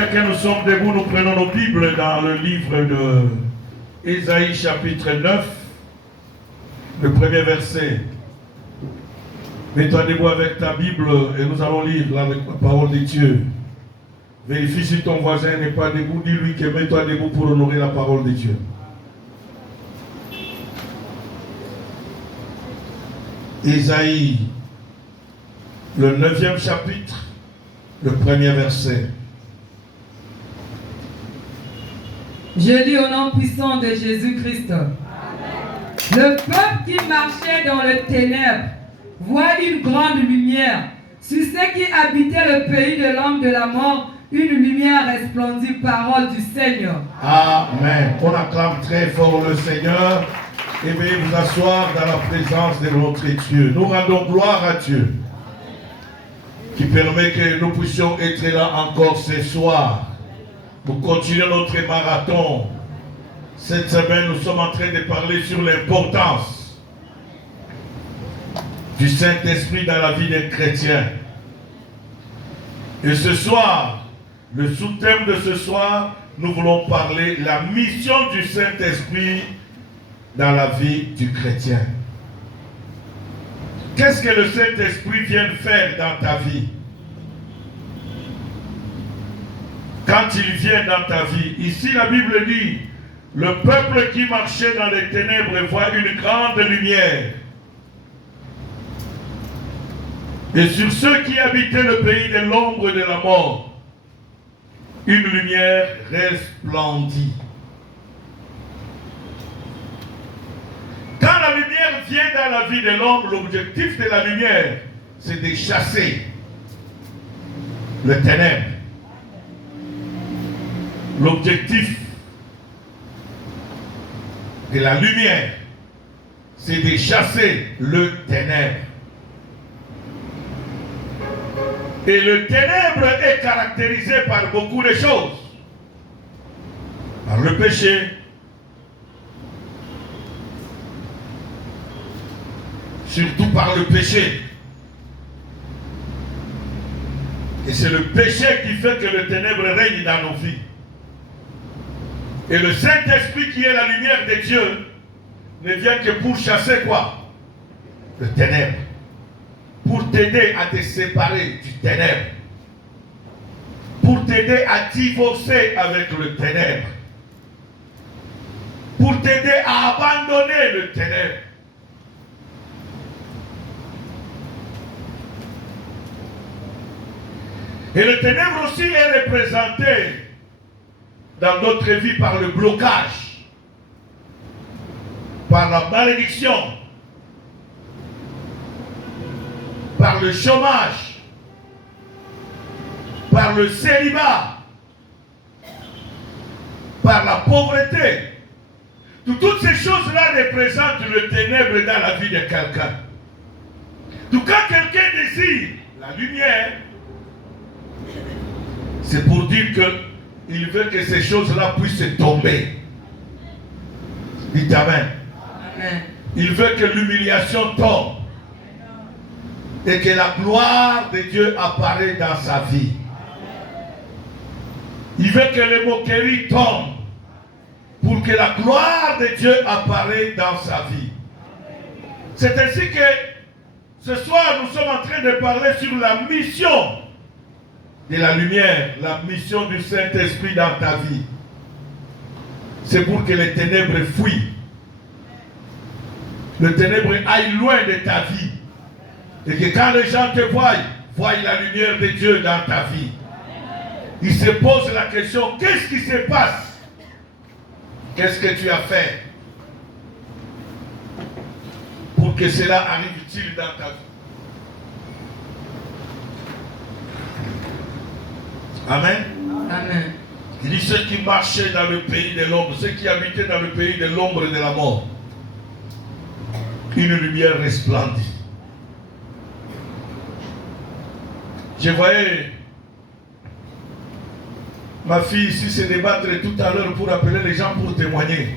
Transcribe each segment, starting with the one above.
Tel que nous sommes debout, nous prenons nos Bibles dans le livre de Ésaïe chapitre 9, le premier verset. Mets-toi debout avec ta Bible et nous allons lire la parole de Dieu. Vérifie si ton voisin n'est pas debout, dis-lui que mets-toi debout pour honorer la parole de Dieu. Ésaïe, le 9e chapitre, le premier verset. Je lis au nom puissant de Jésus-Christ. Le peuple qui marchait dans les ténèbres voit une grande lumière. Sur ceux qui habitaient le pays de l'homme de la mort, une lumière resplendit, parole du Seigneur. Amen. On acclame très fort le Seigneur et veuillez vous asseoir dans la présence de notre Dieu. Nous rendons gloire à Dieu qui permet que nous puissions être là encore ce soir. Nous continuons notre marathon. Cette semaine, nous sommes en train de parler sur l'importance du Saint-Esprit dans la vie des chrétiens. Et ce soir, le sous-thème de ce soir, nous voulons parler de la mission du Saint-Esprit dans la vie du chrétien. Qu'est-ce que le Saint-Esprit vient faire dans ta vie? Quand il vient dans ta vie, ici la Bible dit, le peuple qui marchait dans les ténèbres voit une grande lumière. Et sur ceux qui habitaient le pays de l'ombre de la mort, une lumière resplendit. Quand la lumière vient dans la vie de l'homme, l'objectif de la lumière, c'est de chasser le ténèbre. L'objectif de la lumière, c'est de chasser le ténèbre. Et le ténèbre est caractérisé par beaucoup de choses. Par le péché, surtout par le péché. Et c'est le péché qui fait que le ténèbre règne dans nos vies. Et le Saint-Esprit qui est la lumière de Dieu ne vient que pour chasser quoi? Le ténèbre. Pour t'aider à te séparer du ténèbre. Pour t'aider à divorcer avec le ténèbre. Pour t'aider à abandonner le ténèbre. Et le ténèbre aussi est représenté dans notre vie par le blocage, par la malédiction, par le chômage, par le célibat, par la pauvreté. Toutes ces choses-là représentent le ténèbre dans la vie de quelqu'un. Donc quand quelqu'un désire la lumière, c'est pour dire que il veut que ces choses-là puissent tomber. Dites Amen. Amen. Il veut que l'humiliation tombe. Et que la gloire de Dieu apparaisse dans sa vie. Il veut que les moqueries tombent. Pour que la gloire de Dieu apparaisse dans sa vie. C'est ainsi que ce soir nous sommes en train de parler sur la mission de la lumière, la mission du Saint-Esprit dans ta vie. C'est pour que les ténèbres fuient. Le ténèbre aille loin de ta vie. Et que quand les gens te voient la lumière de Dieu dans ta vie. Ils se posent la question, qu'est-ce qui se passe? Qu'est-ce que tu as fait pour que cela arrive-t-il dans ta vie? Amen. Amen. Il dit ceux qui marchaient dans le pays de l'ombre, ceux qui habitaient dans le pays de l'ombre et de la mort. Une lumière resplendit. Je voyais ma fille ici se débattre tout à l'heure pour appeler les gens pour témoigner.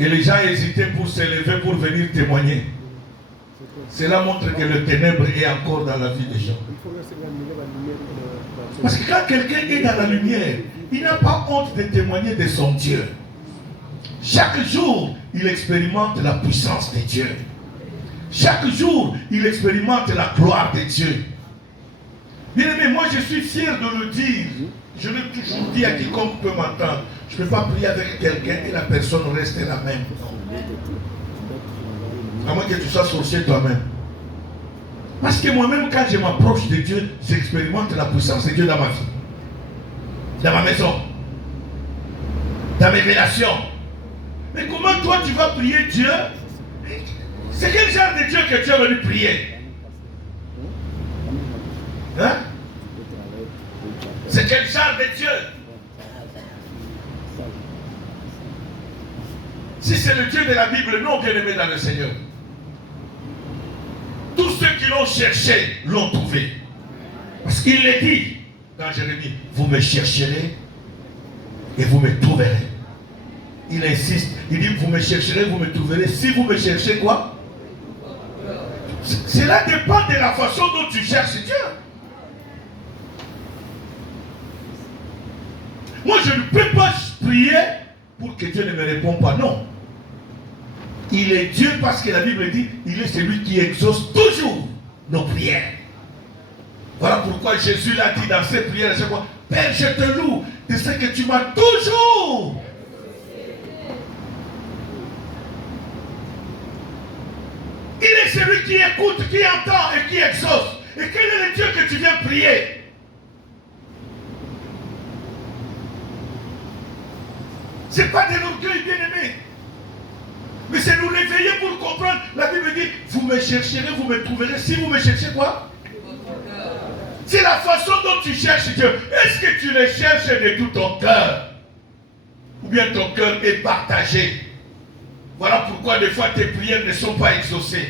Et les gens hésitaient pour se lever pour venir témoigner. Cela montre que le ténèbre est encore dans la vie des gens. Parce que quand quelqu'un est dans la lumière, il n'a pas honte de témoigner de son Dieu. Chaque jour, il expérimente la puissance de Dieu. Chaque jour, il expérimente la gloire de Dieu. Bien aimé, moi je suis fier de le dire. Je l'ai toujours dit à quiconque peut m'entendre. Je ne peux pas prier avec quelqu'un et la personne reste la même. À moins que tu sois sorcier toi-même. Parce que moi-même, quand je m'approche de Dieu, j'expérimente la puissance de Dieu dans ma vie. Dans ma maison. Dans mes relations. Mais comment toi tu vas prier Dieu? C'est quel genre de Dieu que tu as venu prier? Hein? C'est quel genre de Dieu? Si c'est le Dieu de la Bible, non, bien aimé dans le Seigneur. Tous ceux qui l'ont cherché l'ont trouvé. Parce qu'il le dit dans Jérémie, vous me chercherez et vous me trouverez. Il insiste, il dit, vous me chercherez, vous me trouverez. Si vous me cherchez quoi? Cela dépend de la façon dont tu cherches Dieu. Moi, je ne peux pas prier pour que Dieu ne me réponde pas. Non. Il est Dieu parce que la Bible dit, il est celui qui exauce toujours nos prières. Voilà pourquoi Jésus l'a dit dans ses prières à chaque fois, Père, je te loue de ce que tu m'as toujours. Il est celui qui écoute, qui entend et qui exauce. Et quel est le Dieu que tu viens prier? Ce n'est pas de l'orgueil, bien-aimé. Mais c'est nous réveiller pour comprendre. La Bible dit, vous me chercherez, vous me trouverez. Si vous me cherchez quoi? C'est la façon dont tu cherches Dieu. Est-ce que tu le cherches de tout ton cœur? Ou bien ton cœur est partagé? Voilà pourquoi des fois tes prières ne sont pas exaucées.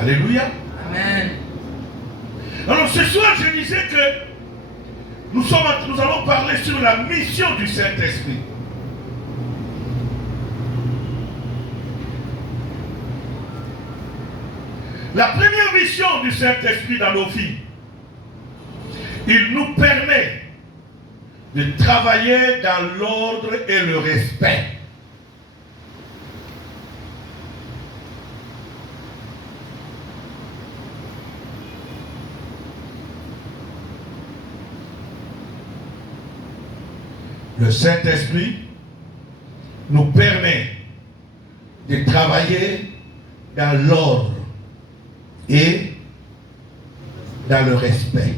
Alléluia. Amen. Alors ce soir, je disais que nous allons parler sur la mission du Saint-Esprit. La première mission du Saint-Esprit dans nos vies, il nous permet de travailler dans l'ordre et le respect. Le Saint-Esprit nous permet de travailler dans l'ordre et dans le respect.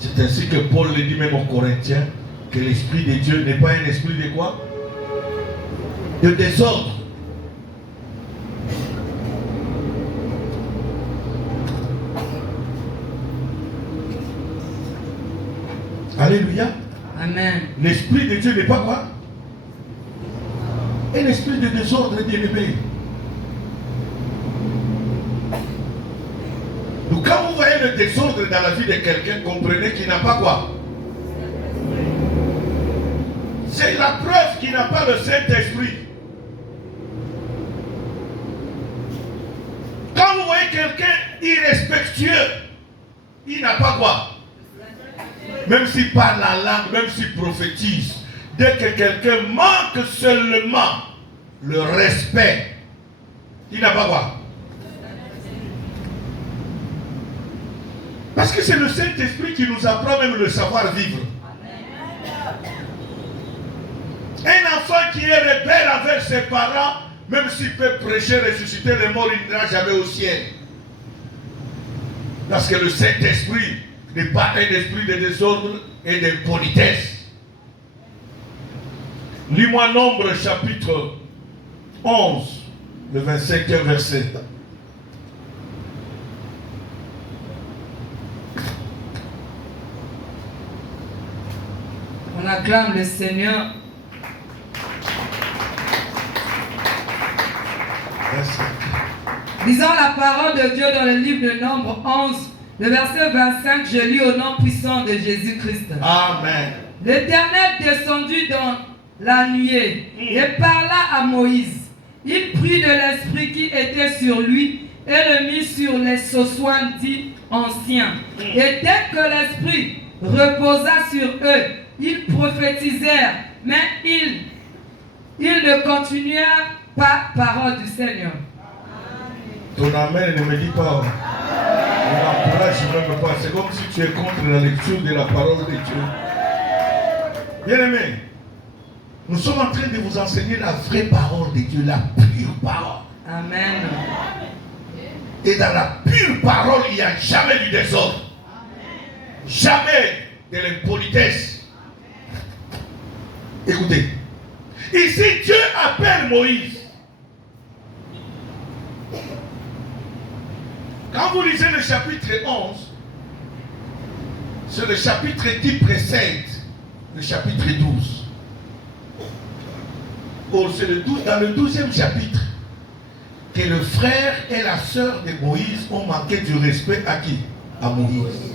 C'est ainsi que Paul le dit même aux Corinthiens, que l'Esprit de Dieu n'est pas un esprit de quoi? De désordre. Alléluia. Amen. L'Esprit de Dieu n'est pas quoi? Un esprit de désordre, bien-aimé. Donc quand vous voyez le désordre dans la vie de quelqu'un, comprenez qu'il n'a pas quoi? C'est la preuve qu'il n'a pas le Saint-Esprit. Quand vous voyez quelqu'un irrespectueux, il n'a pas quoi? Même s'il parle la langue, même s'il prophétise, dès que quelqu'un manque seulement le respect, il n'a pas quoi? Parce que c'est le Saint-Esprit qui nous apprend même le savoir-vivre. Un enfant qui est rebelle envers ses parents, même s'il peut prêcher, ressusciter les morts, il n'ira jamais au ciel. Parce que le Saint-Esprit n'est pas un esprit de désordre et d'impolitesse. Lis-moi Nombre chapitre 11, le 25e verset. On acclame le Seigneur. Lisons la parole de Dieu dans le livre de Nombre 11, le verset 25, je lis au nom puissant de Jésus-Christ. Amen. L'Éternel descendit dans la nuée et parla à Moïse. Il prit de l'esprit qui était sur lui et le mit sur les 70 anciens. Et dès que l'Esprit reposa sur eux, ils prophétisèrent, mais ils ne continuèrent pas parole du Seigneur. Ton amen ne me dit pas. Ne m'encourage même pas. C'est comme si tu es contre la lecture de la parole de Dieu. Bien-aimés, nous sommes en train de vous enseigner la vraie parole de Dieu, la pure parole. Amen. Et dans la pure parole, il n'y a jamais du désordre. Jamais de l'impolitesse. Écoutez, ici Dieu appelle Moïse. Quand vous lisez le chapitre 11, c'est le chapitre qui précède le chapitre 12. Oh, c'est dans le 12e chapitre que le frère et la sœur de Moïse ont manqué du respect à qui? À Moïse.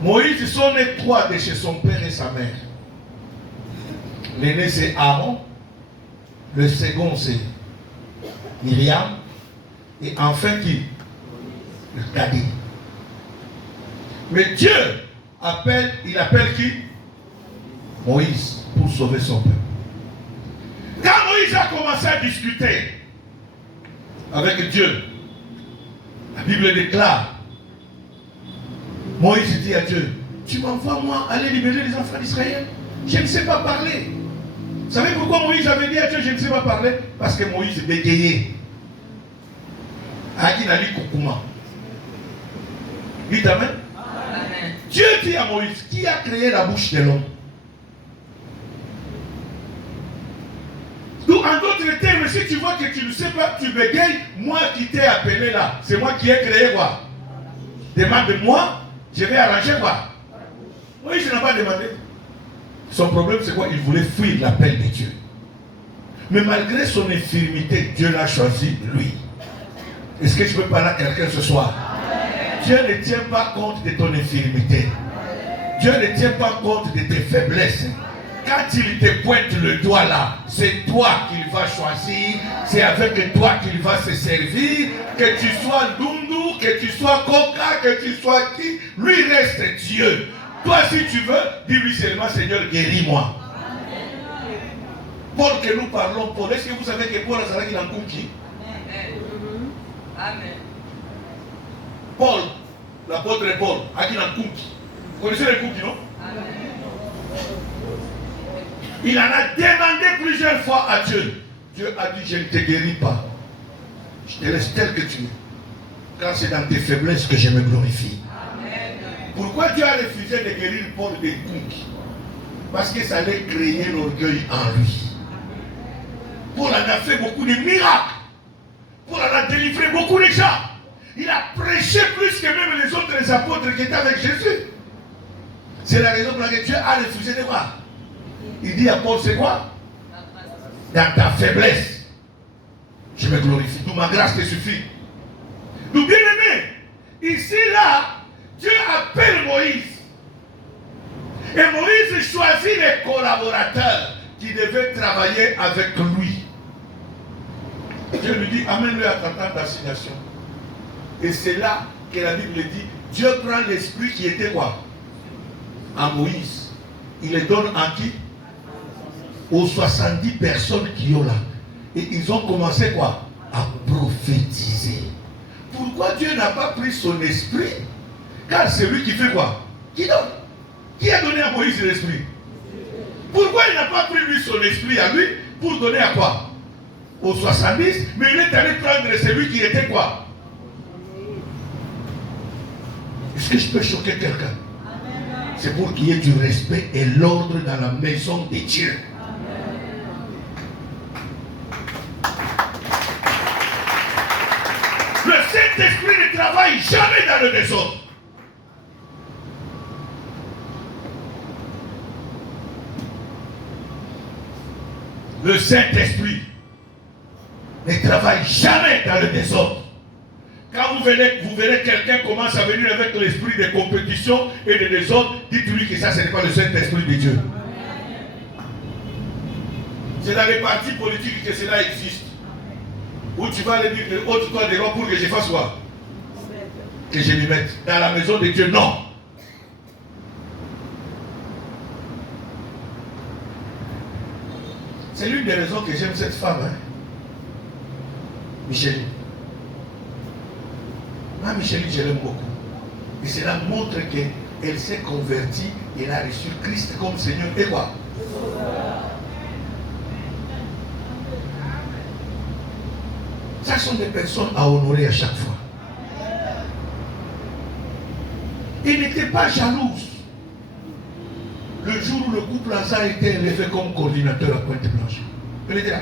Moïse, ils sont nés trois de chez son père et sa mère. L'aîné c'est Aaron, le second c'est Myriam, et enfin qui? Le cadet. Mais Dieu il appelle qui? Moïse, pour sauver son peuple. Quand Moïse a commencé à discuter avec Dieu, la Bible déclare, Moïse dit à Dieu, tu m'envoies moi aller libérer les enfants d'Israël? Je ne sais pas parler. Vous savez pourquoi Moïse avait dit à Dieu, je ne sais pas parler? Parce que Moïse bégayait. Akinali Koukouma. Dites amen. Amen. Dieu dit à Moïse, qui a créé la bouche de l'homme? Donc, en d'autres termes, si tu vois que tu ne sais pas, tu bégayes, moi qui t'ai appelé là, c'est moi qui ai créé quoi? Demande-moi, je vais arranger quoi? Moïse n'a pas demandé. Son problème c'est quoi? Il voulait fuir l'appel de Dieu. Mais malgré son infirmité, Dieu l'a choisi lui. Est-ce que je peux parler à quelqu'un ce soir? Dieu ne tient pas compte de ton infirmité. Dieu ne tient pas compte de tes faiblesses. Quand il te pointe le doigt là, c'est toi qu'il va choisir, c'est avec toi qu'il va se servir, que tu sois Dundu, que tu sois Coca, que tu sois qui, lui reste Dieu. Toi si tu veux, dis-lui seulement Seigneur, guéris-moi. Paul que nous parlons, Paul, est-ce que vous savez que Paul a salé dans le qui? Amen. Paul, l'apôtre Paul, a dit dans le Vous connaissez le cookie, non? Amen. Il en a demandé plusieurs fois à Dieu. Dieu a dit, je ne te guéris pas. Je te laisse tel que tu es. Car c'est dans tes faiblesses que je me glorifie. Amen. Pourquoi Dieu a refusé de guérir Paul des cookies? Parce que ça allait créer l'orgueil en lui. Paul en a fait beaucoup de miracles. Paul en a délivré beaucoup de gens. Il a prêché plus que même les autres apôtres qui étaient avec Jésus. C'est la raison pour laquelle Dieu a refusé de voir. Il dit à Paul, c'est quoi? Dans ta faiblesse, je me glorifie. D'où ma grâce te suffit. Nous bien aimés, ici là, Dieu appelle Moïse. Et Moïse choisit les collaborateurs qui devaient travailler avec lui. Dieu lui dit, amène-le à ta tente d'assignation. Et c'est là que la Bible dit, Dieu prend l'esprit qui était quoi? À Moïse. Il le donne à qui? Aux 70 personnes qui ont là. Et ils ont commencé quoi? À prophétiser. Pourquoi Dieu n'a pas pris son esprit? Car c'est lui qui fait quoi? Qui donne? Qui a donné à Moïse l'esprit? Pourquoi il n'a pas pris lui son esprit à lui pour donner à quoi? Aux 70, mais il est allé prendre celui qui était quoi? Est-ce que je peux choquer quelqu'un? C'est pour qu'il y ait du respect et l'ordre dans la maison de Dieu. Le Saint-Esprit ne travaille jamais dans le désordre. Le Saint-Esprit ne travaille jamais dans le désordre. Quand vous verrez quelqu'un commence à venir avec l'esprit de compétition et de désordre, dites-lui que ça, ce n'est pas le Saint-Esprit de Dieu. C'est dans les partis politiques que cela existe. Ou tu vas aller dire que haute toi des rois pour que je fasse quoi? Que je les mette dans la maison de Dieu. Non. C'est l'une des raisons que j'aime cette femme, hein? Micheline. Moi, Micheline, je l'aime beaucoup. Et cela montre qu'elle s'est convertie et elle a reçu Christ comme Seigneur. Et quoi? Ça sont des personnes à honorer à chaque fois. Elle n'était pas jalouse. Le jour où le couple Lazare était élevé comme coordinateur à Pointe-Blanche. Elle était là.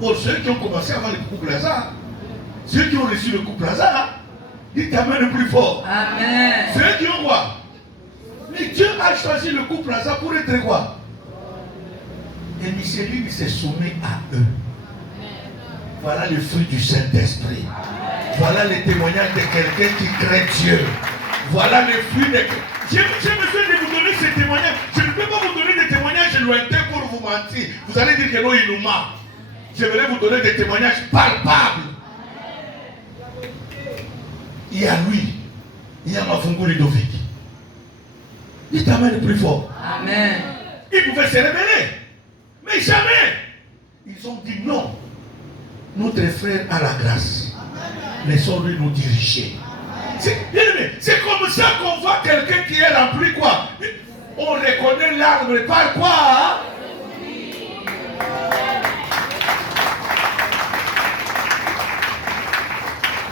Oh, ceux qui ont commencé avant le couple Lazare, ceux qui ont reçu le couple Lazare, dites Amen le plus fort. Amen. Ceux qui ont quoi? Mais Dieu a choisi le couple Lazare pour être quoi? Et Micheline s'est soumis à eux. Voilà le fruit du Saint-Esprit. Voilà le témoignage de quelqu'un qui craint Dieu. Voilà le fruit de... J'ai besoin de vous donner ces témoignages. Je ne peux pas vous donner des témoignages lointains pour vous mentir. Vous allez dire que non, il nous ment. Je vais vous donner des témoignages palpables. Il y a lui. Il y a Mavungu Ludovic. Dites Amen le plus fort. Amen. Ils pouvaient se révéler. Mais jamais. Ils ont dit non. Notre frère a la grâce. Laissons-lui nous diriger. C'est comme ça qu'on voit quelqu'un qui est rempli quoi? On reconnaît l'arbre par quoi? Hein?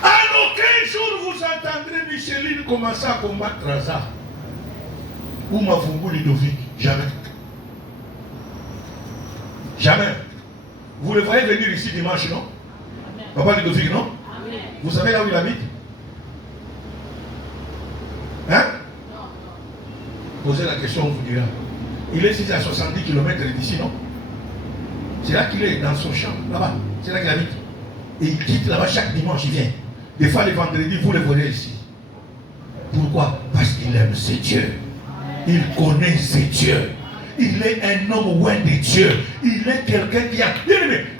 À aucun jour vous entendrez Micheline commencer à combattre Raza ou Mavungu Ludovic. Jamais. Jamais. Vous le voyez venir ici dimanche, non? Papa Ludovic, non? Vous savez là où il habite? Hein? Posez la question, on vous dira. Il est ici à 70 km d'ici, non? C'est là qu'il est, dans son champ, là-bas. C'est là qu'il habite. Et il quitte là-bas chaque dimanche, il vient. Des fois, les vendredis, vous le voyez ici. Pourquoi? Parce qu'il aime ses dieux. Il connaît ses dieux. Il est un homme loin de Dieu. Il est quelqu'un qui a...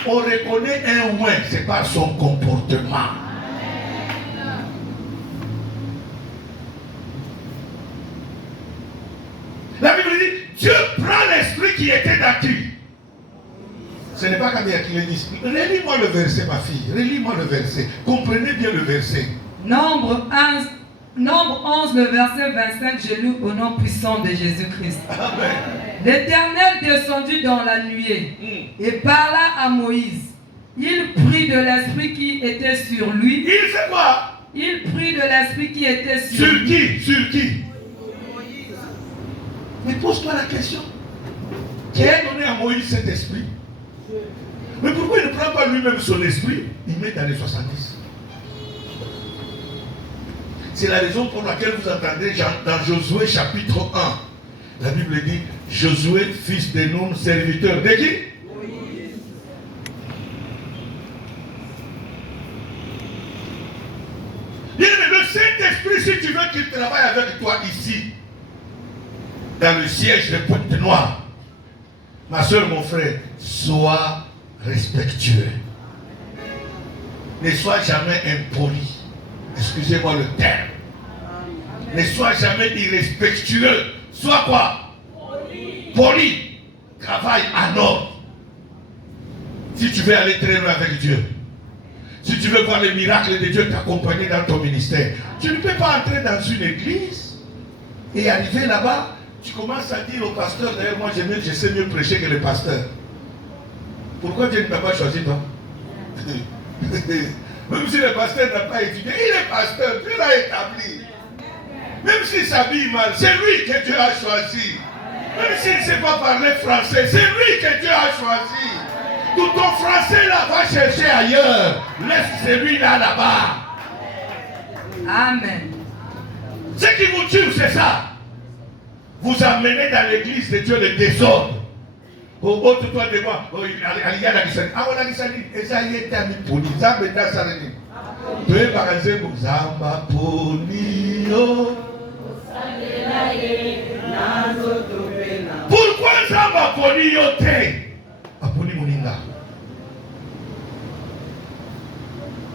On reconnaît un loin, c'est par son comportement. La Bible dit, Dieu prend l'esprit qui était dans qui? Ce n'est pas Camille qui le dit. Relis-moi le verset, ma fille. Relis-moi le verset. Comprenez bien le verset. Nombre 11, le verset 25, je lis au nom puissant de Jésus-Christ. Amen. L'Éternel descendit dans la nuée et parla à Moïse. Il prit de l'esprit qui était sur lui. Il fait quoi? Il prit de l'esprit qui était sur Sur lui. qui? Sur qui? Mais pose-toi la question. Qui a donné à Moïse cet esprit? Mais pourquoi il ne prend pas lui-même son esprit? Il met dans les 70. C'est la raison pour laquelle vous entendez dans Josué chapitre 1. La Bible dit, Josué, fils de Nun, serviteur de qui? Moïse. Bien, mais le Saint-Esprit, si tu veux qu'il travaille avec toi ici, dans le siège de Pointe-Noire, ma soeur, mon frère, sois respectueux. Ne sois jamais impoli. Excusez-moi le terme. Ne sois jamais irrespectueux. Sois quoi? Poli. Travaille en ordre. Si tu veux aller très loin avec Dieu, si tu veux voir les miracles de Dieu t'accompagner dans ton ministère, tu ne peux pas entrer dans une église et arriver là-bas, tu commences à dire au pasteur, d'ailleurs moi je sais mieux prêcher que le pasteur. Pourquoi Dieu ne t'a pas choisi toi? Même si le pasteur n'a pas étudié, il est pasteur, Dieu l'a établi. Même s'il s'habille mal, c'est lui que Dieu a choisi. Même s'il ne sait pas parler français, c'est lui que Dieu a choisi. Tout ton français là, va chercher ailleurs. Laisse celui-là là-bas. Amen. Ce qui vous tue, c'est ça. Vous amenez dans l'église de Dieu le désordre. Oh, toi de moi, oh, il y a la gisani. Ah, on a gisani. Et ça y est, t'as mis pour nous. Ça me t'a sarani. Tu es par exemple, Zamba Ponio. Pourquoi Zamba Ponio?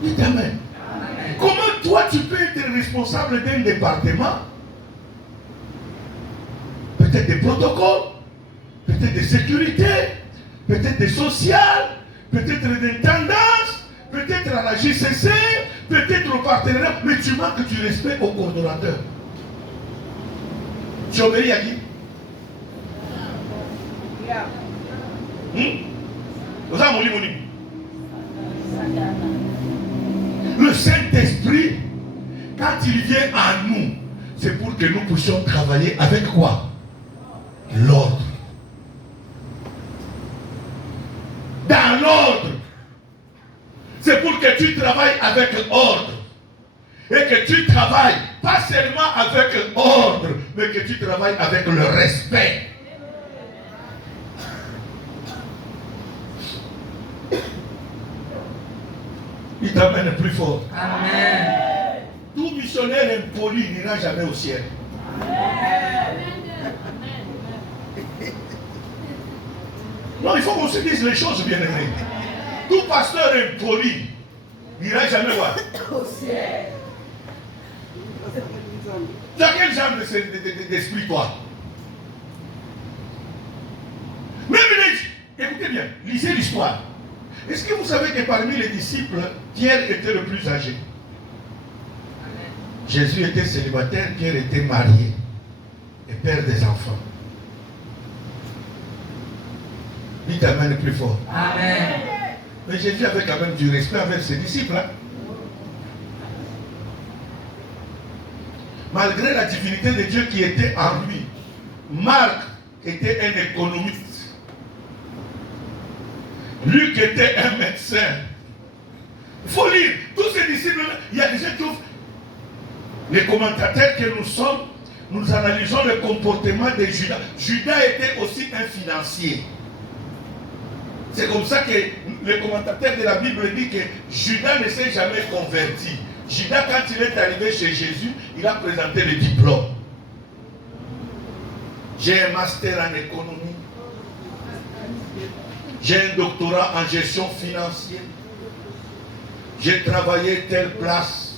Dites Amen. Comment toi tu peux être responsable d'un département? Peut-être des protocoles, peut-être des sécurités, peut-être des sociales, peut-être des tendances, peut-être à la JCC, peut-être au partenariat, mais tu manques du respect au coordonnateur. Tu obéis à qui? Le Saint-Esprit, quand il vient à nous, c'est pour que nous puissions travailler avec quoi? L'ordre. Dans l'ordre. C'est pour que tu travailles avec ordre. Et que tu travailles pas seulement avec ordre, mais que tu travailles avec le respect. Il t'amène plus fort. Amen. Tout missionnaire impoli n'ira jamais au ciel. Non, il faut qu'on se dise les choses, bien aimés. Tout pasteur impoli n'ira jamais voir Au ciel. Tu as quel genre d'esprit, toi? Même écoutez bien, lisez l'histoire. Est-ce que vous savez que parmi les disciples, Pierre était le plus âgé? Jésus était célibataire, Pierre était marié et père des enfants. Il t'amène plus fort. Amen. Mais Jésus avait quand même du respect avec ses disciples. Hein? Malgré la divinité de Dieu qui était en lui, Marc était un économiste. Luc était un médecin. Il faut lire. Tous ces disciples-là, il y a des gens qui ouvrent. Les commentateurs que nous sommes, nous analysons le comportement de Judas. Judas était aussi un financier. C'est comme ça que le commentateur de la Bible dit que Judas ne s'est jamais converti. Judas, quand il est arrivé chez Jésus, il a présenté le diplôme. J'ai un master en économie. J'ai un doctorat en gestion financière. J'ai travaillé telle place.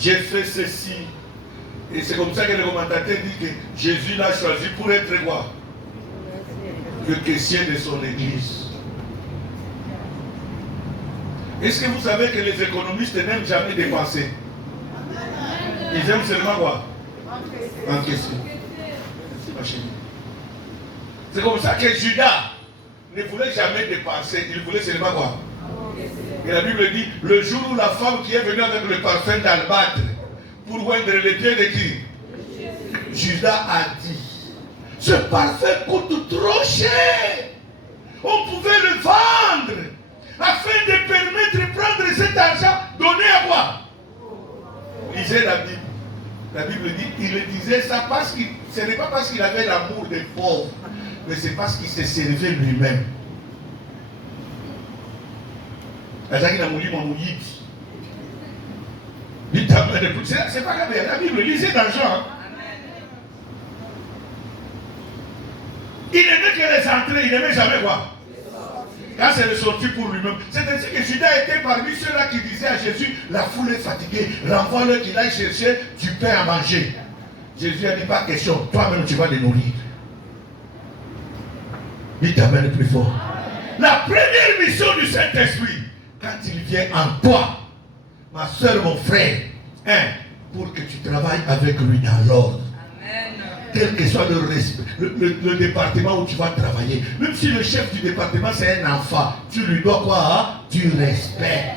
J'ai fait ceci. Et c'est comme ça que le commentateur dit que Jésus l'a choisi pour être quoi? Le caissier de son église. Est-ce que vous savez que les économistes n'aiment jamais dépenser? Ils aiment seulement quoi? Encaisser. C'est comme ça que Judas ne voulait jamais dépenser. Il voulait seulement quoi? Et la Bible dit, le jour où la femme qui est venue avec le parfum d'albâtre pour oindre les pieds de qui? Judas a dit, ce parfum coûte trop cher. On pouvait le vendre afin de permettre de prendre cet argent, donner à quoi? Lisez la Bible. La Bible dit, il le disait ça parce que ce n'est pas parce qu'il avait l'amour des pauvres, mais c'est parce qu'il se servait lui-même. C'est pas grave, la Bible, lisez dans Jean. Il n'aimait que les entrées, il n'aimait jamais quoi? Quand c'est ressorti pour lui-même. C'est ainsi que Judas était parmi ceux-là qui disaient à Jésus, la foule est fatiguée, renvoie-le qu'il aille chercher du pain à manger. Jésus a dit, pas question, toi-même tu vas les nourrir. Il t'amène plus fort. La première mission du Saint-Esprit, quand il vient en toi, ma soeur, mon frère, pour que tu travailles avec lui dans l'ordre. Quel que soit le département où tu vas travailler. Même si le chef du département c'est un enfant, tu lui dois quoi? Hein? Du respect.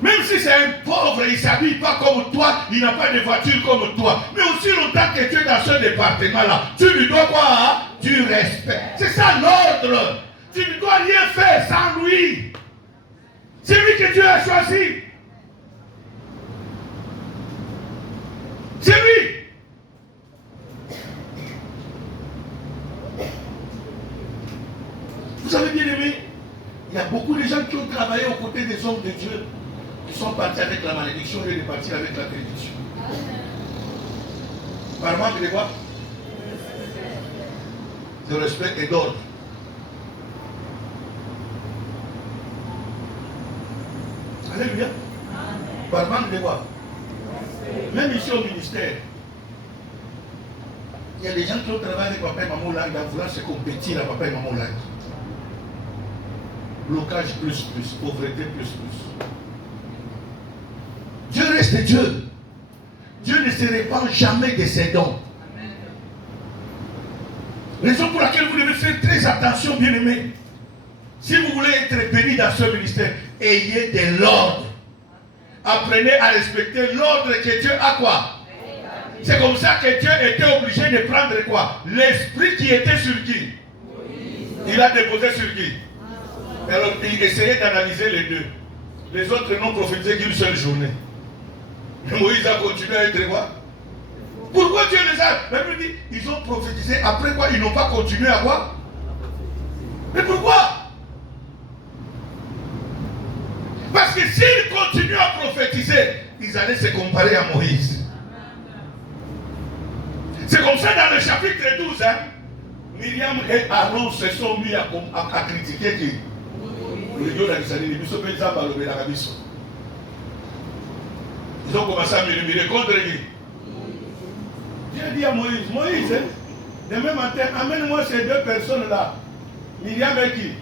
Même si c'est un pauvre, il ne s'habille pas comme toi, il n'a pas de voiture comme toi. Mais aussi longtemps que tu es dans ce département-là, tu lui dois quoi? Hein? Du respect. C'est ça l'ordre. Tu ne dois rien faire sans lui. C'est lui que Dieu a choisi. C'est lui. Vous avez bien aimé, il y a beaucoup de gens qui ont travaillé aux côtés des hommes de Dieu, qui sont partis avec la malédiction et de partir avec la bénédiction. Par manque de quoi? De respect et d'ordre. Alléluia. Par manque de quoi? Même ici au ministère, il y a des gens qui ont travaillé avec papa et maman Lang en voulant se compétir à papa et maman Lang. Blocage plus, pauvreté plus. Dieu reste Dieu. Dieu ne se répand jamais de ses dons. Raison pour laquelle vous devez faire très attention, bien-aimés. Si vous voulez être béni dans ce ministère, ayez de l'ordre. Apprenez à respecter l'ordre que Dieu a quoi? C'est comme ça que Dieu était obligé de prendre quoi? L'esprit qui était sur qui? Il a déposé sur qui? Alors il essayait d'analyser les deux. Les autres n'ont prophétisé qu'une seule journée. Moïse a continué à être quoi? Pourquoi Dieu les a? Même dit, ils ont prophétisé. Après quoi? Ils n'ont pas continué à quoi? Mais pourquoi? Parce que s'ils continuent à prophétiser, ils allaient se comparer à Moïse. C'est comme ça dans le chapitre 12. Hein? Myriam et Aaron se sont mis à critiquer qui? Ils ont commencé à murmurer contre lui. Dieu dit à Moïse, Moïse, hein, demain matin, amène-moi ces deux personnes-là. Myriam et qui?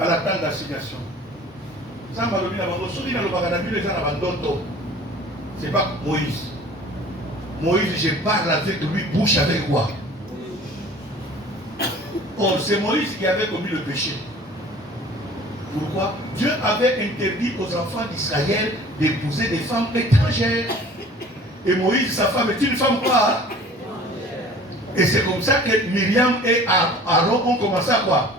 À la tente d'assignation. C'est pas Moïse. Moïse, je parle avec lui, bouche avec quoi? Or, c'est Moïse qui avait commis le péché. Pourquoi? Dieu avait interdit aux enfants d'Israël d'épouser des femmes étrangères. Et Moïse, sa femme, est une femme quoi? Et c'est comme ça que Myriam et Aaron ont commencé à quoi?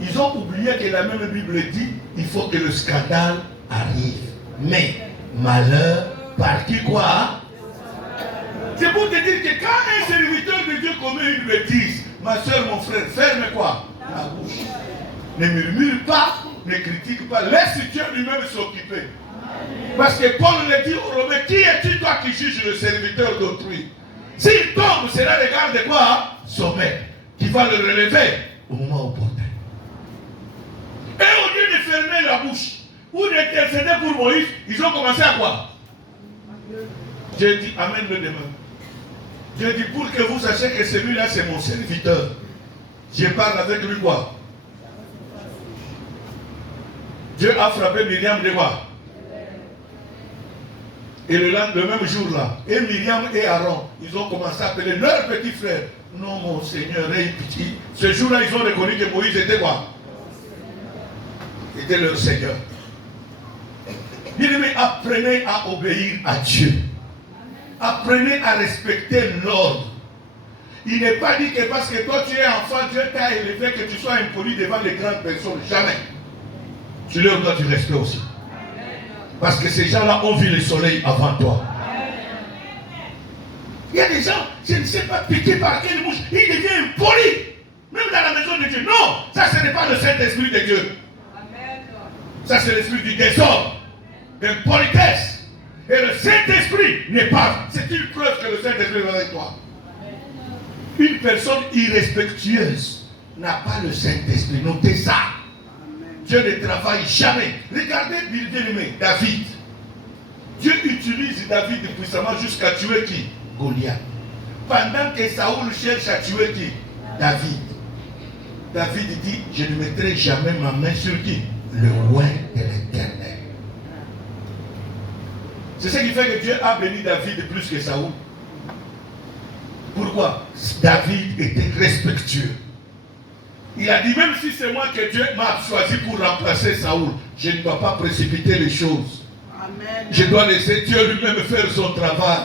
Ils ont oublié que la même Bible dit il faut que le scandale arrive. Mais malheur par qui quoi? C'est pour te dire que quand un serviteur de Dieu commet une bêtise, ma soeur, mon frère, ferme quoi? La bouche. Ne murmure pas, ne critique pas. Laisse Dieu lui-même s'occuper. Parce que Paul le dit aux Romains, qui es-tu toi qui juges le serviteur d'autrui? S'il tombe, cela regarde quoi? Sommet, qui va le relever au moment opportun. Et au lieu de fermer la bouche ou d'intercéder pour Moïse, ils ont commencé à quoi? Dieu dit, amène-le demain. Dieu dit, pour que vous sachiez que celui-là c'est mon serviteur. Je parle avec lui quoi? Dieu a frappé Myriam de quoi? Et le même jour-là, et Myriam et Aaron, ils ont commencé à appeler leur petit frère. Non, mon Seigneur, aie pitié. Ce jour-là, ils ont reconnu que Moïse était quoi? Était leur Seigneur. Bien-aimés, apprenez à obéir à Dieu. Apprenez à respecter l'ordre. Il n'est pas dit que parce que toi tu es enfant, Dieu t'a élevé que tu sois impoli devant les grandes personnes. Jamais. Tu leur dois du respect aussi. Parce que ces gens-là ont vu le soleil avant toi. Il y a des gens, je ne sais pas piquer par quelle bouche, il devient impoli. Même dans la maison de Dieu. Non, ça ce n'est pas le Saint-Esprit de Dieu. Ça c'est l'esprit du désordre, d'impolitesse. Et le Saint-Esprit n'est pas. C'est une preuve que le Saint-Esprit est avec toi. Une personne irrespectueuse n'a pas le Saint-Esprit. Notez ça. Dieu ne travaille jamais. Regardez, bien-aimé, David. Dieu utilise David puissamment jusqu'à tuer qui? Goliath. Pendant que Saoul cherche à tuer qui? David. David dit, je ne mettrai jamais ma main sur qui? Le roi de l'Éternel. C'est ce qui fait que Dieu a béni David plus que Saoul. Pourquoi? David était respectueux. Il a dit, même si c'est moi que Dieu m'a choisi pour remplacer Saoul, je ne dois pas précipiter les choses. Amen. Je dois laisser Dieu lui-même faire son travail.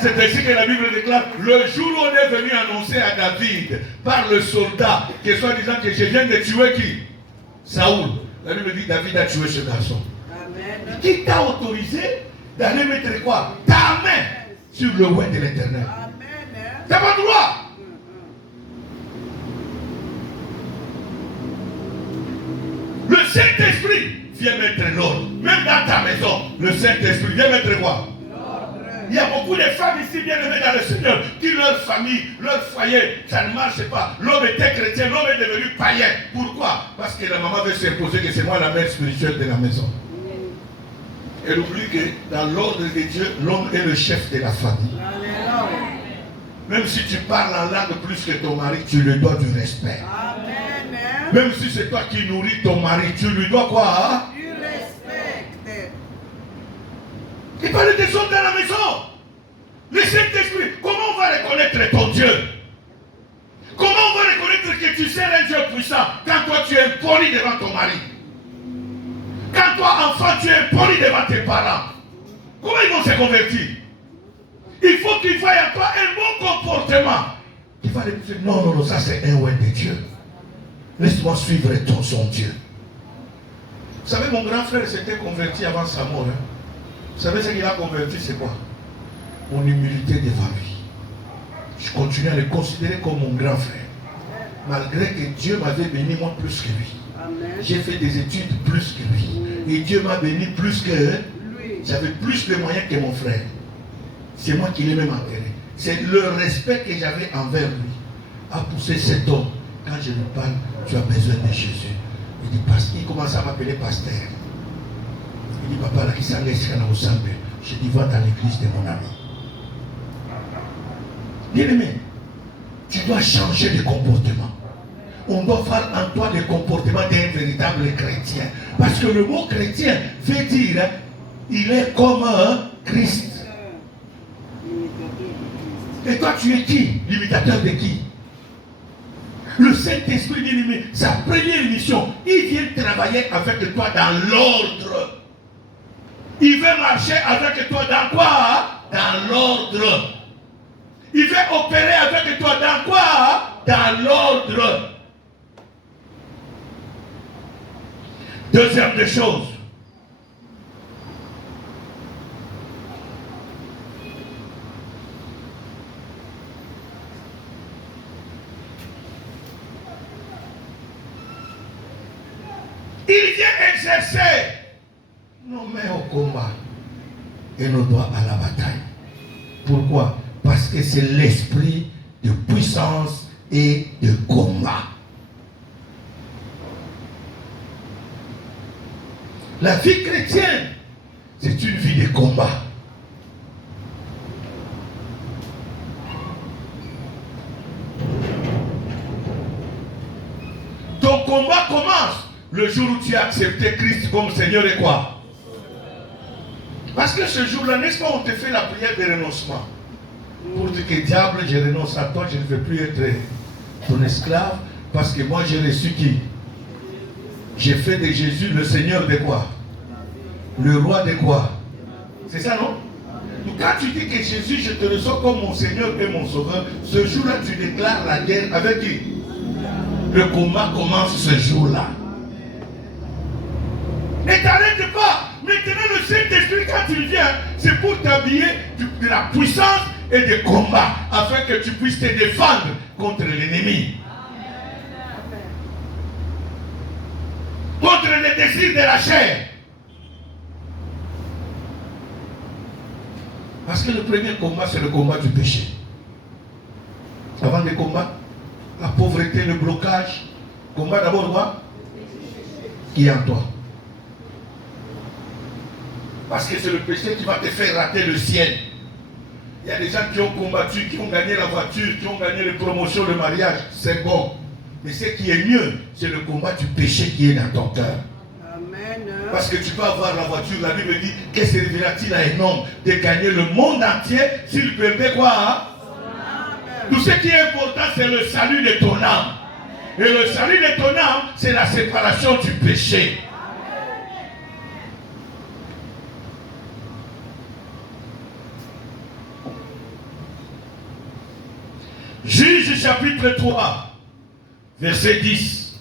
C'est ainsi que la Bible déclare, le jour où on est venu annoncer à David, par le soldat, que soit disant que je viens de tuer qui? Saoul. La Bible dit, David a tué ce garçon. Amen. Qui t'a autorisé d'aller mettre quoi? Ta main sur le roi de l'Éternel. Tu n'as pas le droit. Le Saint-Esprit vient mettre l'ordre. Même dans ta maison, le Saint-Esprit vient mettre quoi? Il y a beaucoup de femmes ici bien aimées dans le Seigneur qui leur famille famille, leur foyer, ça ne marche pas. L'homme était chrétien, l'homme est devenu païen. Pourquoi? Parce que la maman veut s'imposer que c'est moi la mère spirituelle de la maison. Elle oublie que dans l'ordre de Dieu, l'homme est le chef de la famille. Même si tu parles en langue plus que ton mari, tu lui dois du respect. Même si c'est toi qui nourris ton mari, tu lui dois quoi? Hein? Du respect. Il parle des autres dans la maison. Le Saint-Esprit, comment on va reconnaître ton Dieu? Comment on va reconnaître que tu sers un Dieu puissant quand toi tu es impoli devant ton mari? Quand toi, enfant, tu es impoli devant tes parents? Comment ils vont se convertir? Il faut qu'ils voient en toi un bon comportement. Il va leur dire, non, non, non, ça c'est un ouais de Dieu. Laisse-moi suivre son Dieu. Vous savez, mon grand frère s'était converti avant sa mort. Hein? Vous savez ce qu'il a converti, c'est quoi? Mon humilité devant lui. Je continue à le considérer comme mon grand frère. Malgré que Dieu m'avait béni moi plus que lui. J'ai fait des études plus que lui. Et Dieu m'a béni plus que lui. J'avais plus de moyens que mon frère. C'est moi qui l'ai même enterré. C'est le respect que j'avais envers lui a poussé cet homme. Quand je lui parle, tu as besoin de Jésus. Il dit, il commence à m'appeler pasteur. Il dit, papa, là, qui s'en laisse quand on s'en veut. Je dis, va dans l'église de mon ami. Bien-aimé, tu dois changer de comportement. On doit faire en toi des comportements d'un véritable chrétien. Parce que le mot chrétien veut dire, il est comme un Christ. Et toi, tu es qui? L'imitateur de qui? Le Saint-Esprit, bien-aimé, sa première mission, il vient travailler avec toi dans l'ordre. Il veut marcher avec toi dans quoi? Dans l'ordre. Il veut opérer avec toi dans quoi? Dans l'ordre. Deuxième des choses. Il vient exercer nos mains au combat et nos doigts à la bataille. Pourquoi? Parce que c'est l'esprit de puissance et de combat. La vie chrétienne, c'est une vie de combat. Ton combat commence le jour où tu as accepté Christ comme Seigneur et quoi? Parce que ce jour-là, n'est-ce pas, on te fait la prière de renoncement. Pour dire que diable, je renonce à toi, je ne veux plus être ton esclave. Parce que moi, j'ai reçu qui? J'ai fait de Jésus le Seigneur de quoi? Le roi de quoi? C'est ça, non? Donc quand tu dis que Jésus, je te reçois comme mon Seigneur et mon Sauveur, ce jour-là, tu déclares la guerre avec qui? Le combat commence ce jour-là. Ne t'arrête pas. Maintenant, le Saint-Esprit, quand il vient, c'est pour t'habiller de la puissance et des combats, afin que tu puisses te défendre contre l'ennemi. Contre les désirs de la chair. Parce que le premier combat, c'est le combat du péché. Avant de combattre, la pauvreté, le blocage. Combat d'abord quoi? Qui est en toi. Parce que c'est le péché qui va te faire rater le ciel. Il y a des gens qui ont combattu, qui ont gagné la voiture, qui ont gagné les promotions, le mariage. C'est bon. Mais ce qui est mieux, c'est le combat du péché qui est dans ton cœur. Amen. Parce que tu peux avoir la voiture, la Bible dit, que servira-t-il à un homme de gagner le monde entier s'il perdait quoi? Hein? Tout ce qui est important, c'est le salut de ton âme. Et le salut de ton âme, c'est la séparation du péché. Juge chapitre 3, verset 10.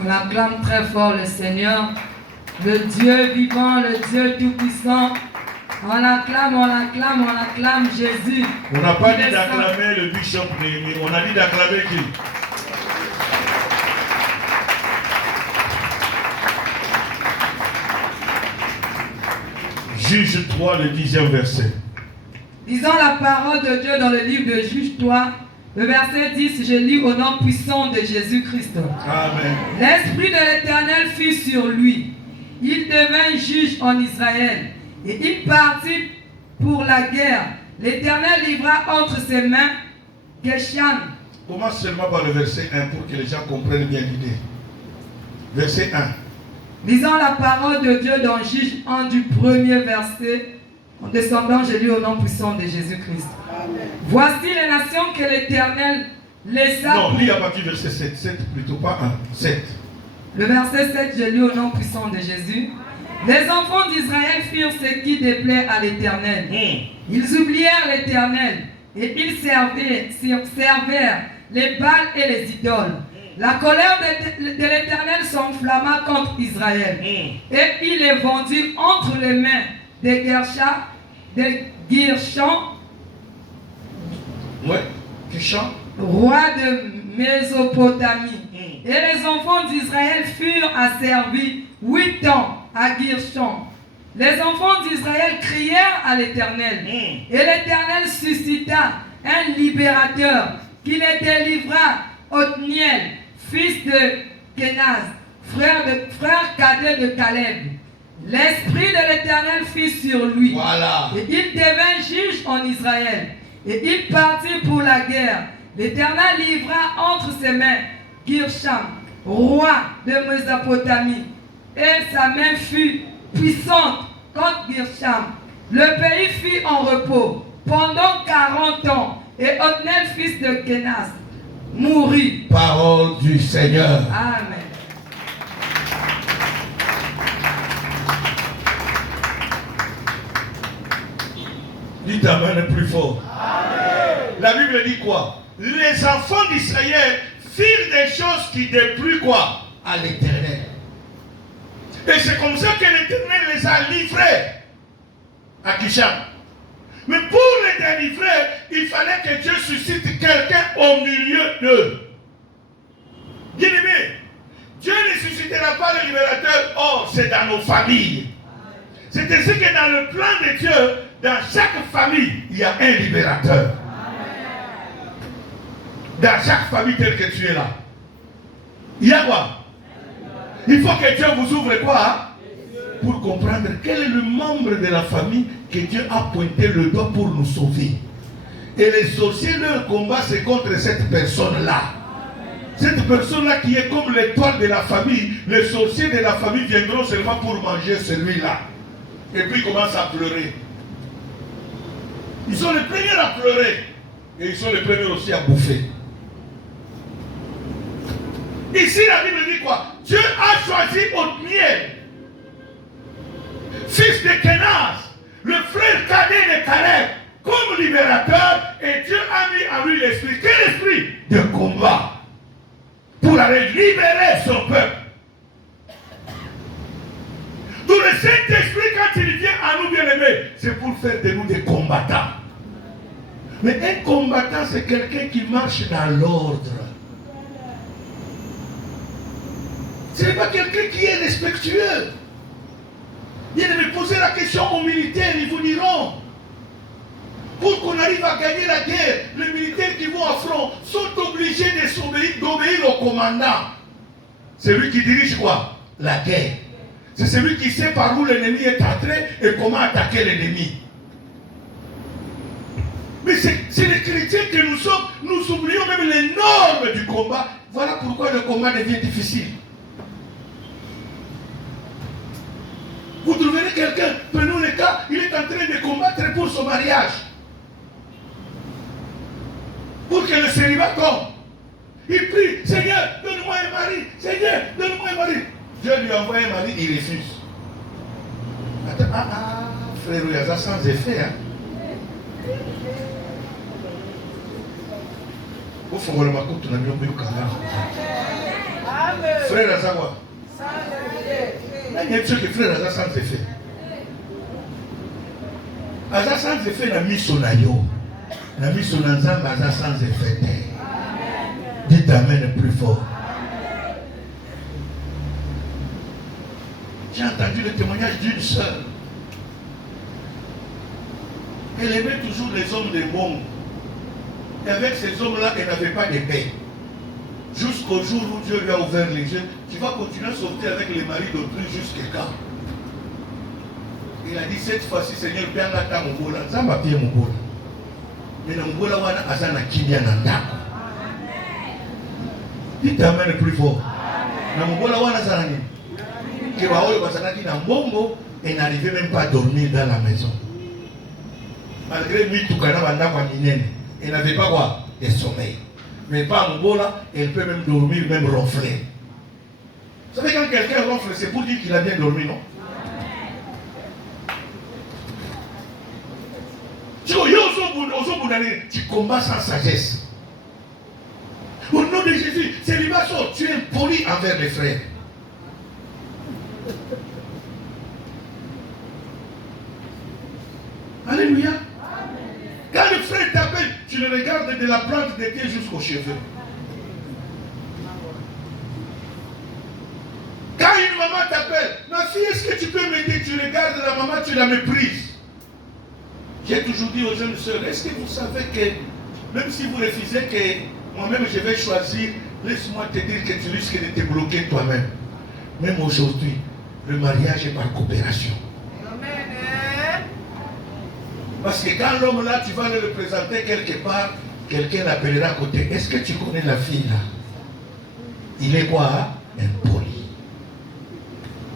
On acclame très fort le Seigneur, le Dieu vivant, le Dieu tout-puissant. On acclame Jésus. On n'a pas dit d'acclamer le bishop, on a dit d'acclamer qui? Juge 3, le 10e verset. Lisons la parole de Dieu dans le livre de Juge 3, le verset 10, je lis au nom puissant de Jésus-Christ. Amen. L'Esprit de l'Éternel fut sur lui. Il devint juge en Israël. Et il partit pour la guerre. L'Éternel livra entre ses mains Geshan. Commence seulement par le verset 1 pour que les gens comprennent bien l'idée. Verset 1. Lisons la parole de Dieu dans Juge 1 du premier verset. En descendant, je lis au nom puissant de Jésus-Christ. Voici les nations que l'Éternel laissa. Non, lis à partir du verset 7. 7 plutôt, pas 1. 7. Le verset 7, je lis au nom puissant de Jésus. Les enfants d'Israël firent ce qui déplaît à l'Éternel. Ils oublièrent l'Éternel et ils servèrent les Baals et les idoles. La colère de l'Éternel s'enflamma contre Israël. Et il les vendit entre les mains des Girshon, roi de Mésopotamie. Et les enfants d'Israël furent asservis 8 ans à Girshon. Les enfants d'Israël crièrent à l'Éternel. Et l'Éternel suscita un libérateur qui les délivra, Othniel, fils de Kenaz, frère cadet de Caleb. L'Esprit de l'Éternel fut sur lui. Voilà. Et il devint juge en Israël. Et il partit pour la guerre. L'Éternel livra entre ses mains Girsham, roi de Mésopotamie. Et sa main fut puissante contre Girsham. Le pays fut en repos pendant 40 ans. Et Othniel, fils de Kenaz, mourut. Parole du Seigneur. Amen. Dites Amen plus fort. Amen. La Bible dit quoi? Les enfants d'Israël firent des choses qui dépluent quoi? À l'Éternel. Et c'est comme ça que l'Éternel les a livrés à Kisham. Mais pour les délivrer, il fallait que Dieu suscite quelqu'un au milieu d'eux. Bien aimé, Dieu ne suscitera pas le libérateur, oh, c'est dans nos familles. C'est ainsi que dans le plan de Dieu, dans chaque famille, il y a un libérateur. Dans chaque famille telle que tu es là. Il y a quoi? Il faut que Dieu vous ouvre quoi? Pour comprendre quel est le membre de la famille que Dieu a pointé le doigt pour nous sauver. Et les sorciers, leur combat, c'est contre cette personne-là. Cette personne-là qui est comme l'étoile de la famille. Les sorciers de la famille viendront seulement pour manger celui-là. Et puis ils commencent à pleurer. Ils sont les premiers à pleurer. Et ils sont les premiers aussi à bouffer. Ici, la Bible dit quoi? Dieu a choisi Othniel, fils de Kenaz, le frère cadet de Caleb, comme libérateur. Et Dieu a mis en lui l'esprit. Quel esprit? De combat. Pour aller libérer son peuple. Tout le Saint-Esprit, quand il vient à nous, bien-aimés, c'est pour faire de nous des combattants. Mais un combattant, c'est quelqu'un qui marche dans l'ordre. Ce n'est pas quelqu'un qui est respectueux. Bien-aimés, posez la question aux militaires, ils vous diront. Pour qu'on arrive à gagner la guerre, les militaires qui vont à front sont obligés d'obéir au commandant. C'est lui qui dirige quoi? La guerre. C'est celui qui sait par où l'ennemi est entré et comment attaquer l'ennemi. Mais c'est les chrétiens que nous sommes. Nous oublions même les normes du combat. Voilà pourquoi le combat devient difficile. Vous trouverez quelqu'un, prenons le cas, il est en train de combattre pour son mariage. Pour que le célibat tombe. Il prie, Seigneur, donne-moi un mari. Seigneur, donne-moi un mari. Dieu lui envoie un mari, il refuse. Attends, frère, il y a ça sans effet. Hein? Frère Azawa. Il y a ceux qui frère Aza sans effet. Aza sans effet n'a mis son aïe. N'a mis son ensemble Aza sans effet. Dites Amen plus fort. J'ai entendu le témoignage d'une sœur. Elle aimait toujours les hommes de monde. Et avec ces hommes-là, elle n'avait pas de paix. Jusqu'au jour où Dieu lui a ouvert les yeux, tu vas continuer à sortir avec les maris d'autrui jusqu'à quand? Il a dit cette fois-ci, Seigneur, bien la ta moubola, ça m'a bien moubola. Mais la moubola wana azana kimia nandako. Dites amen plus fort. La moubola wana azana ni. Que waoyo bazanaki na mbongo et n'arrivait même pas à dormir dans la maison. Malgré lui, tout kana bandako minene, elle n'avait pas quoi? De sommeil. Mais pas à moubola, elle peut même dormir, même ronfler. Vous savez quand quelqu'un ronfle, c'est pour dire qu'il a bien dormi, non? Tu combats sans sagesse. Au nom de Jésus, célibataire, tu es impoli envers les frères. Alléluia. Quand le frère t'appelle, tu le regardes de la plante des pieds jusqu'aux cheveux. Quand une maman t'appelle, ma fille, est-ce que tu peux m'aider? Tu regardes la maman, tu la méprises. J'ai toujours dit aux jeunes sœurs, est-ce que vous savez que même si vous refusez que moi-même je vais choisir, laisse-moi te dire que tu risques de te bloquer toi-même. Même aujourd'hui, le mariage est par coopération. Parce que quand l'homme là, tu vas le représenter quelque part, quelqu'un l'appellera à côté. Est-ce que tu connais la fille là? Il est quoi? Impoli.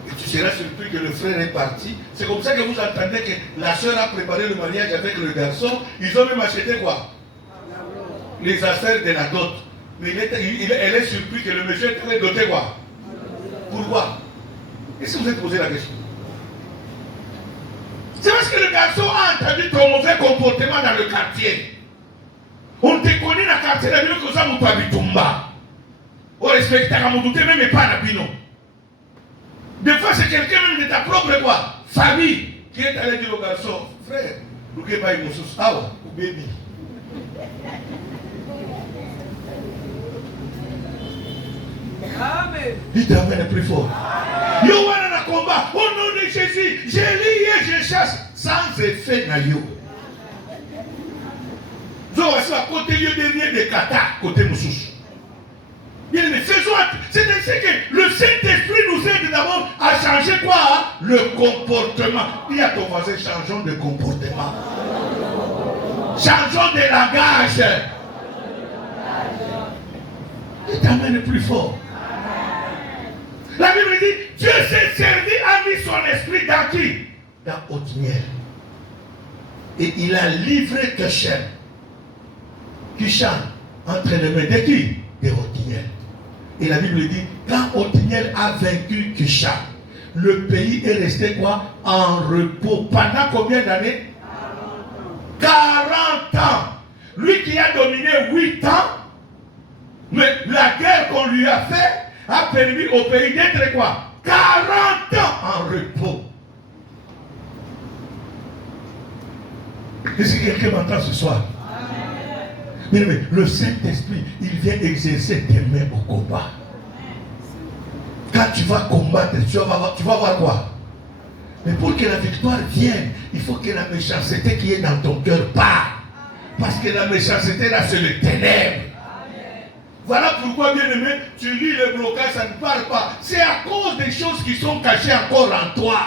Et tu seras surpris que le frère est parti. C'est comme ça que vous entendez que la soeur a préparé le mariage avec le garçon. Ils ont même acheté quoi? Les affaires de la dot. Mais elle est surpris que le monsieur est très doté quoi? Pourquoi? Est-ce que vous êtes posé la question? C'est parce que le garçon a entendu ton mauvais comportement dans le quartier. On te connaît dans le quartier, la ville que ça m'a pas bitumba. On respecte ta gamoudoute, même pas la bino. Des fois, c'est quelqu'un même de ta propre quoi? Famille qui est allé dire au garçon, frère, vous ne pouvez pas y moussous, ou baby. Amen. Dites amen plus fort. Yo wana na combat. Au nom de Jésus, je lis et je chasse sans effet na yo. Zo wasi à côté lieu derrière des kata côté moussous. Bien mais faisons. C'est ainsi que le Saint-Esprit nous aide d'abord à changer quoi? Le comportement. Dis à ton voisin, changeons de comportement. Changeons de langage. Dites amen plus fort. La Bible dit, Dieu s'est servi, a mis son esprit dans qui? Dans Othniel. Et il a livré Keshem, qui chante entre les mains de qui? De Othniel. Et la Bible dit, quand Othniel a vaincu Kishan, le pays est resté quoi? En repos. Pendant combien d'années? 40 ans. Lui qui a dominé 8 ans, mais la guerre qu'on lui a fait a permis au pays d'être quoi? 40 ans en repos. Est-ce que quelqu'un m'entend ce soir? Mais le Saint-Esprit, il vient exercer tes mains au combat. Quand tu vas combattre, tu vas voir quoi? Mais pour que la victoire vienne, il faut que la méchanceté qui est dans ton cœur part. Parce que la méchanceté là, c'est le ténèbre. Voilà pourquoi, bien aimé, tu lis le blocage, ça ne parle pas. C'est à cause des choses qui sont cachées encore en toi.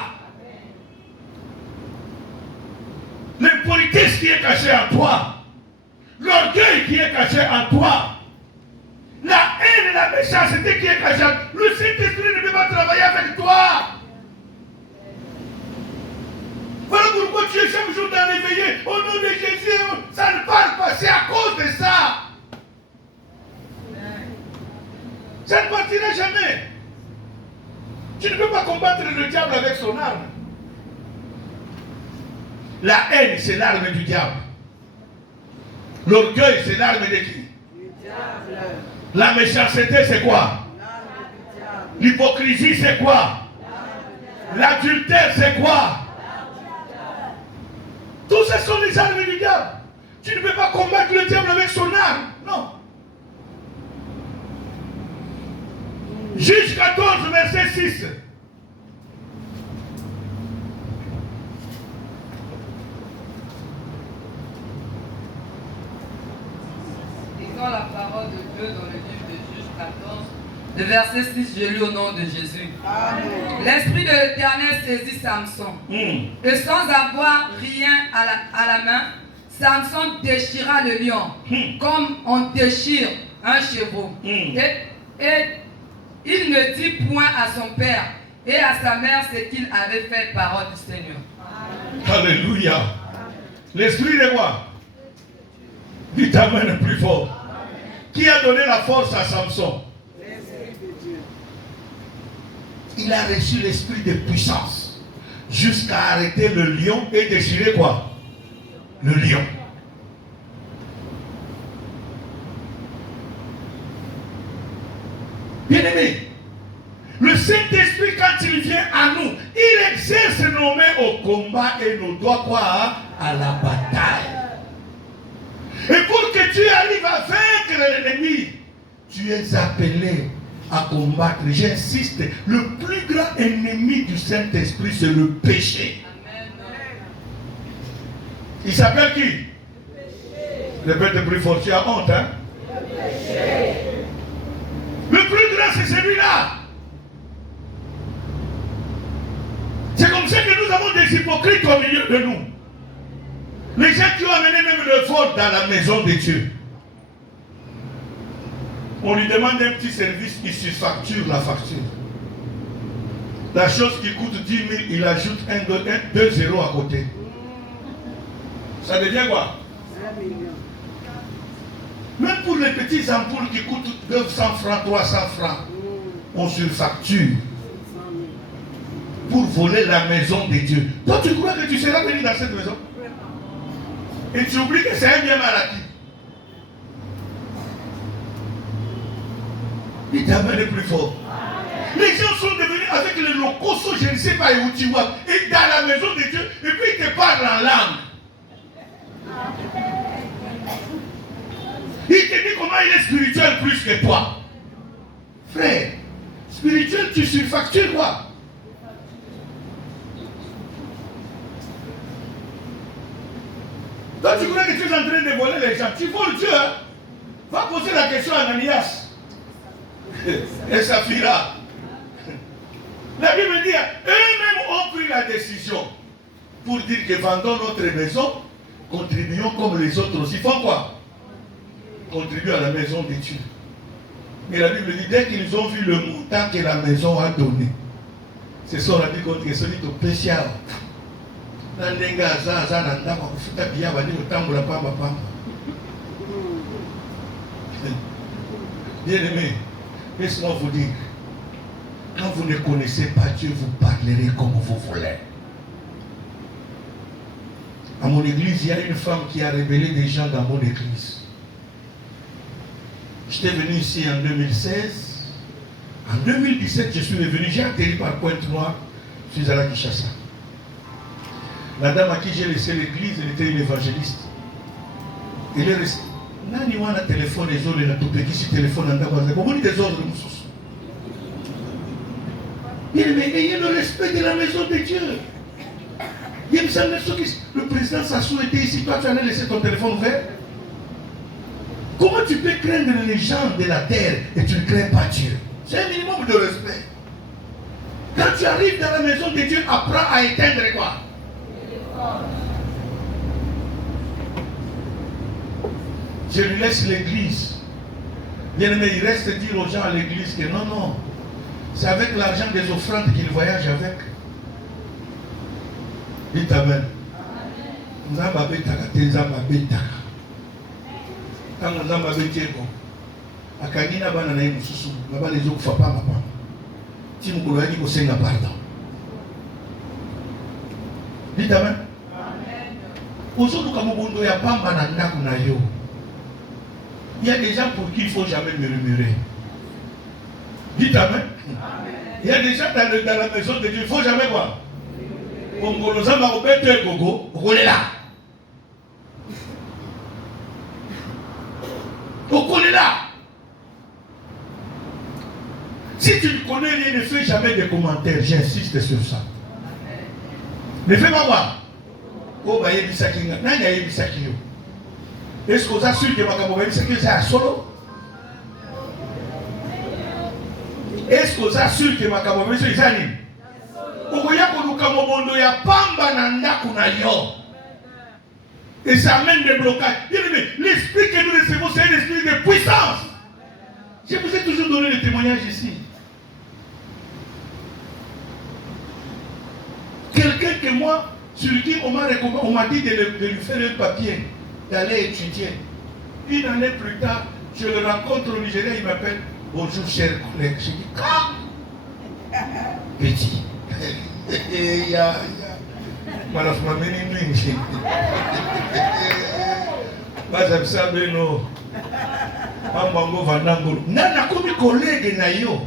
L'impolitesse qui est cachée en toi. L'orgueil qui est caché en toi. La haine et la méchanceté qui est cachée en toi. Le Saint-Esprit ne peut pas travailler avec toi. Voilà pourquoi tu es chaque jour dans l'éveillé. Au nom de Jésus, ça ne parle pas. C'est à cause de ça. Ça ne partira jamais. Tu ne peux pas combattre le diable avec son arme. La haine, c'est l'arme du diable. L'orgueil, c'est l'arme de qui? Du diable. La méchanceté, c'est quoi? L'hypocrisie, c'est quoi? L'adultère, c'est quoi? Tout ça sont les armes du diable. Tu ne peux pas combattre le diable avec son arme. Non. Juge 14, verset 6. Le verset 6, je lis au nom de Jésus. L'Esprit de l'Éternel saisit Samson. Et sans avoir rien à la main, Samson déchira le lion, comme on déchire un chevreau. Et il ne dit point à son père et à sa mère ce qu'il avait fait, parole du Seigneur. Alléluia. L'Esprit de quoi? Dites Amen plus fort. Qui a donné la force à Samson? Il a reçu l'esprit de puissance jusqu'à arrêter le lion et déchirer quoi? Le lion. Bien-aimé, le Saint-Esprit, quand il vient à nous, il exerce nos mains au combat et nos doigts quoi? À la bataille. Et pour que tu arrives à vaincre l'ennemi, tu es appelé à combattre. J'insiste, le plus grand ennemi du Saint-Esprit, c'est le péché. Il s'appelle qui? Répète plus fort, tu as honte, hein? Le plus grand, c'est celui-là. C'est comme ça que nous avons des hypocrites au milieu de nous. Les gens qui ont amené même le vol dans la maison de Dieu. On lui demande un petit service, il surfacture la facture. La chose qui coûte 10 000, il ajoute 2 zéros à côté. Ça devient quoi? 1 million. Même pour les petits ampoules qui coûtent 900 francs, 300 francs, on surfacture pour voler la maison de Dieu. Toi, tu crois que tu seras venu dans cette maison? Et tu oublies que c'est un bien mal acquis. Il t'amène plus fort. Les gens sont devenus avec le locoso, je ne sais pas où tu vois, et dans la maison de Dieu, et puis ils te parlent en langue. Il te dit comment il est spirituel plus que toi. Frère, spirituel, tu surfactures quoi? Toi, tu crois que tu es en train de voler les gens. Tu voles Dieu, hein? Va poser la question à Ananias et Saphira. La Bible dit, eux-mêmes ont pris la décision pour dire que vendons notre maison, contribuons comme les autres aussi. Ils font quoi? Contribuent à la maison de Dieu. Mais la Bible dit, dès qu'ils ont vu le montant que la maison a donné, ce sont rendu compte que celui au péché. Bien-aimé, laisse-moi vous dire, quand vous ne connaissez pas Dieu, vous parlerez comme vous voulez. À mon église, il y a une femme qui a révélé des gens dans mon église. J'étais venu ici en 2016. En 2017, je suis revenu, j'ai atterri par Pointe-Noire, je suis à la Kinshasa. La dame à qui j'ai laissé l'église, elle était une évangéliste. Elle est restée. Nani wana téléphone les autres, la topeki si téléphone en d'abord. Comment dit des ordres, monsieur? Mais ayez le respect de la maison de Dieu. Le président Sassou était ici, toi tu en as laissé ton téléphone ouvert. Comment tu peux craindre les gens de la terre et tu ne crains pas Dieu? C'est un minimum de respect. Quand tu arrives dans la maison de Dieu, apprends à éteindre quoi? Je lui laisse l'église. Bien aimé, il reste dire aux gens à l'église que non, non. C'est avec l'argent des offrandes qu'il voyage avec. Dites Amen. Nzamba betaka te nzamba betaka. Tango nzamba beteko. Akangina bana na yemususu, baba lezo kufa pamba pamba. Ti mukolo yaki kosenga pardon. Dites Amen. Ozoduka mobondo ya pamba na ndako na yo. Il y a des gens pour qui il ne faut jamais murmurer. Dites Amen. Il y a des gens dans la maison de Dieu, il ne faut jamais quoi? Si tu ne connais rien, ne fais jamais de commentaires. J'insiste sur ça. Ne fais pas quoi? Oh, bah, il y a des sacs. Est-ce que vous assurez que ma camarade c'est solo? Est-ce que ça sûr que ma caméra est zani? Okoya koluka mobondo ya pamba na ndako na yo. Et ça amène des blocages. L'esprit que nous recevons, c'est un esprit de puissance. Je vous ai toujours donné le témoignage ici. Quelqu'un que moi, sur qui on m'a dit de lui faire un papier, d'aller étudier. Une année plus tard, je le rencontre au Nigeria, il m'appelle. Bonjour cher collègue. Je dis, quand petit. Nana comme collègue na yo.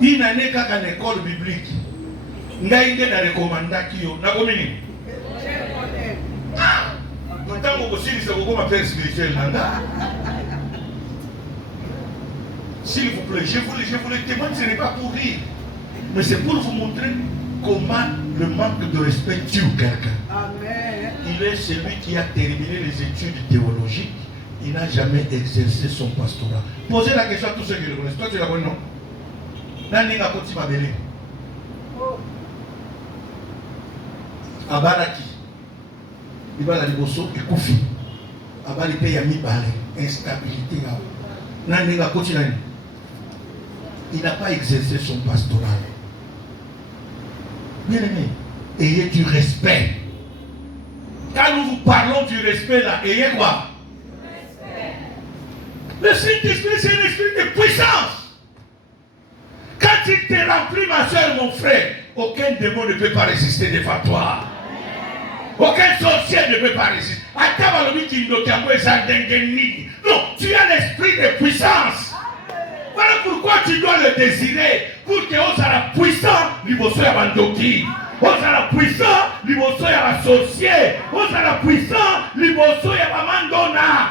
Une année kaka na école biblique. Ndaïde na recommandaki yo. Na komini. Ah! Ntango kosili sa koko ma père spirituel nanga. S'il vous plaît, je vous le témoigne, ce n'est pas pour rire. Mais c'est pour vous montrer comment le manque de respect tue quelqu'un. Amen. Il est celui qui a terminé les études théologiques. Il n'a jamais exercé son pastorat. Posez la question à tous ceux qui le connaissent. Toi, tu la connais, non? Nani Koti Mabele. Abaraki. Il va la liboso et Koufi. Abali paye à mi-balé. Instabilité. Nani Koti Nani. Il n'a pas exercé son pastorat. Bien aimé, ayez du respect. Quand nous vous parlons du respect là, ayez quoi? Respect. Le Saint-Esprit, c'est un esprit de puissance. Quand il te remplit, ma soeur, mon frère, aucun démon ne peut pas résister devant toi. Aucun sorcier ne peut pas résister. Non, tu as l'esprit de puissance. Voilà pourquoi tu dois le désirer. Pour que on soit puissant, l'Iboso ya bandoki. On soit puissant, l'Iboso ya associé. On soit puissant, l'Iboso ya bamandona.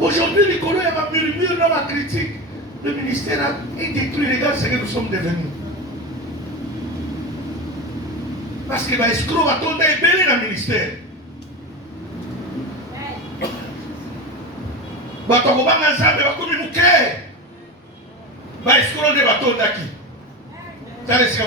Aujourd'hui, l'école ya ma murmure, dans ma critique. Le ministère a détruit. Regarde ce que nous sommes devenus. Parce que les escrocs va tomber belé dans le ministère. Bato kobanga nzambe bakomi muke. Ba escroc de bato ndaki. Tale sika